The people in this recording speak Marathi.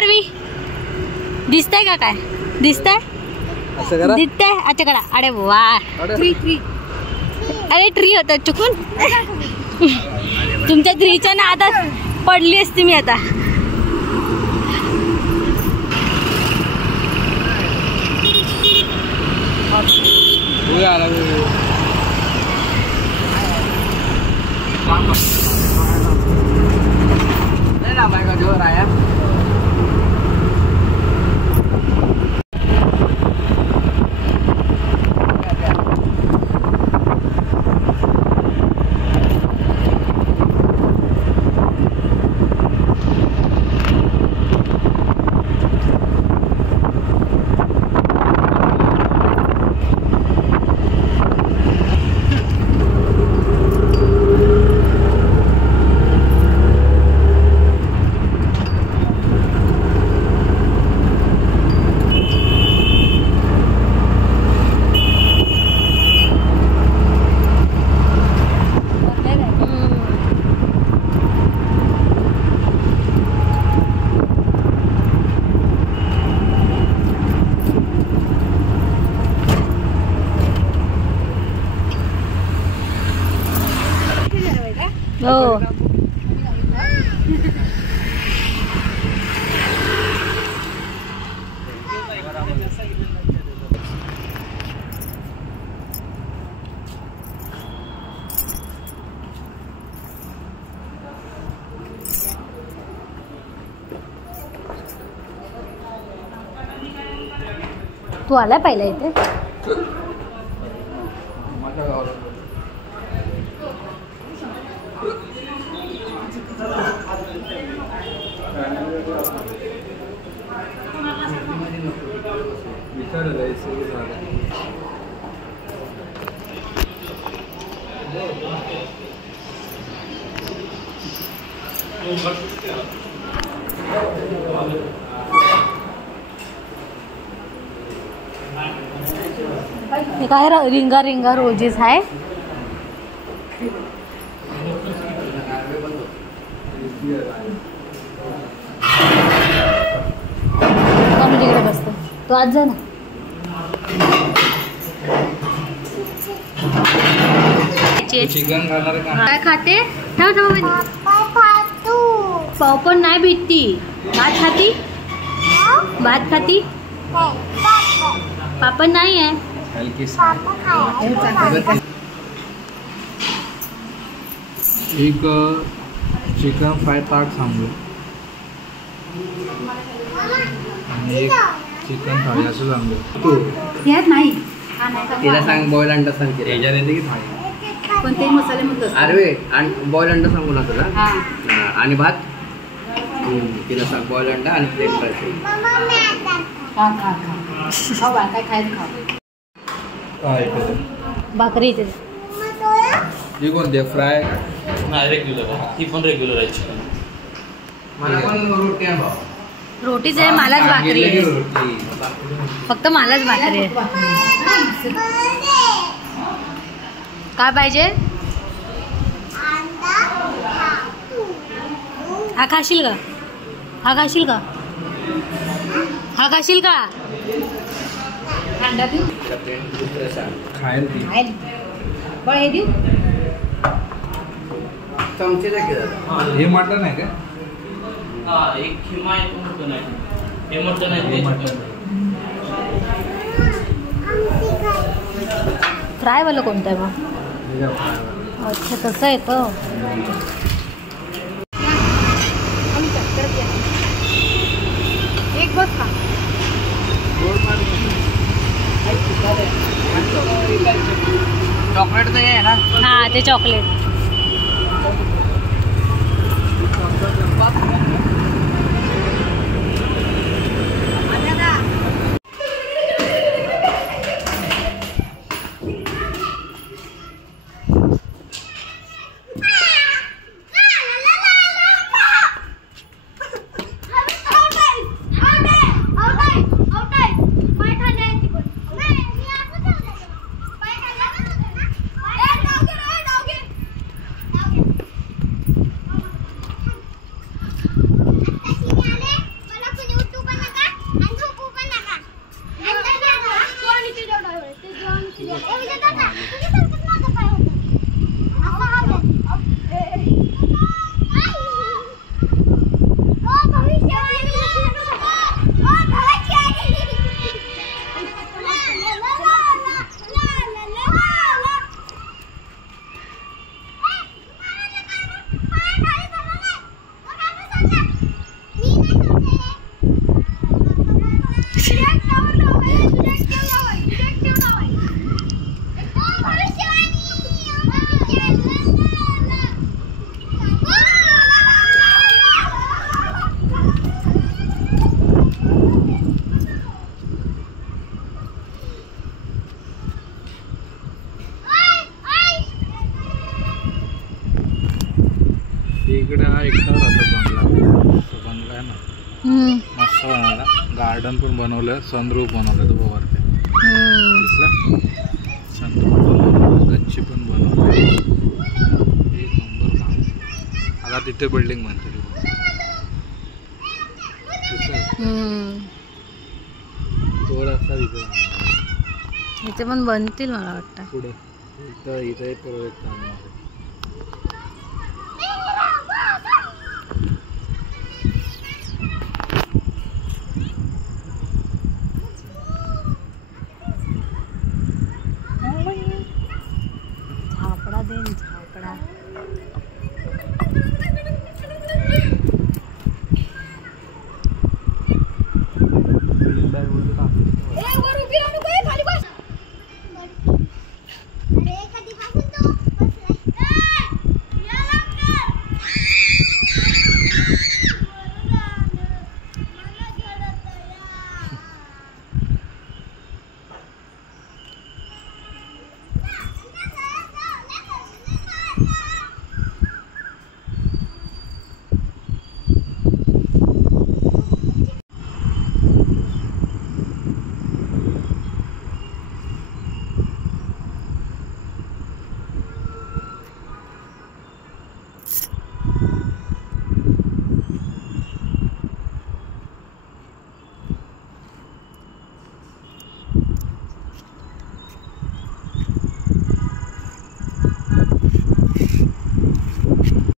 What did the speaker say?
आरवी दिसतंय का काय दिसतंय दिसतंय अच्छा कडा अरे वा अरे ट्री होता चुकून तुमच्या ट्रीच्या नादात पडली असती मी आता हो तू आला पहिला इथे हे काय रिंगा रिंगा रोजेस आहे तिकडे बसतो तो आज जा ना चिकन खाणार काय खाते ठेव ठेव पाव पण नाही भेटती भात खाती भात खाती पापड नाही आहे एक चिकन फ्राय ताट सांगू आणि एक चिकन थाळी असं सांगू तू यात नाही तिला सांग बॉईल अंडा सांग की याच्यात येते की थाळी कोणते मसाले म्हणतात अरे बॉईल अंडा सांगू ना तुला आणि भात तिला सांग बॉईल अंडा आणि प्लेट फ्राय काय खायचं खाऊ भाकरी इथे ही कोणती फ्राय नाही रेग्युलर ती पण रेग्युलर आहे चिकन मला पण रोटी आण रोटीच आहे मलाच भाकरी आहे फक्त मलाच भाकरी आहे काय पाहिजे हा खाशील का हा खाशील का हा खाशील का अंडा देऊ खायला ती बळ हे देऊ चमचे हे मटन आहे का हा एक खिमा आहे तो मटन आहे हे मटन आहे ते चिकन फ्राय वाला कोणतं आहे मग अच्छा तसं आहे तो एक बस का चॉकलेट तो आहे ना हा ते चॉकलेट मस्त बनवला. गार्डन पण बनवलं, सनरूफ बनवलं तो वरती. दिसलं? सनरूफ बनवलं, गच्ची पण बनवली. एक नंबर काम. आता तिथे बिल्डिंग बनते. तो रस्ता तिथे इथे पण बनतील मला वाटतं. पुढे इथं एक प्रोजेक्ट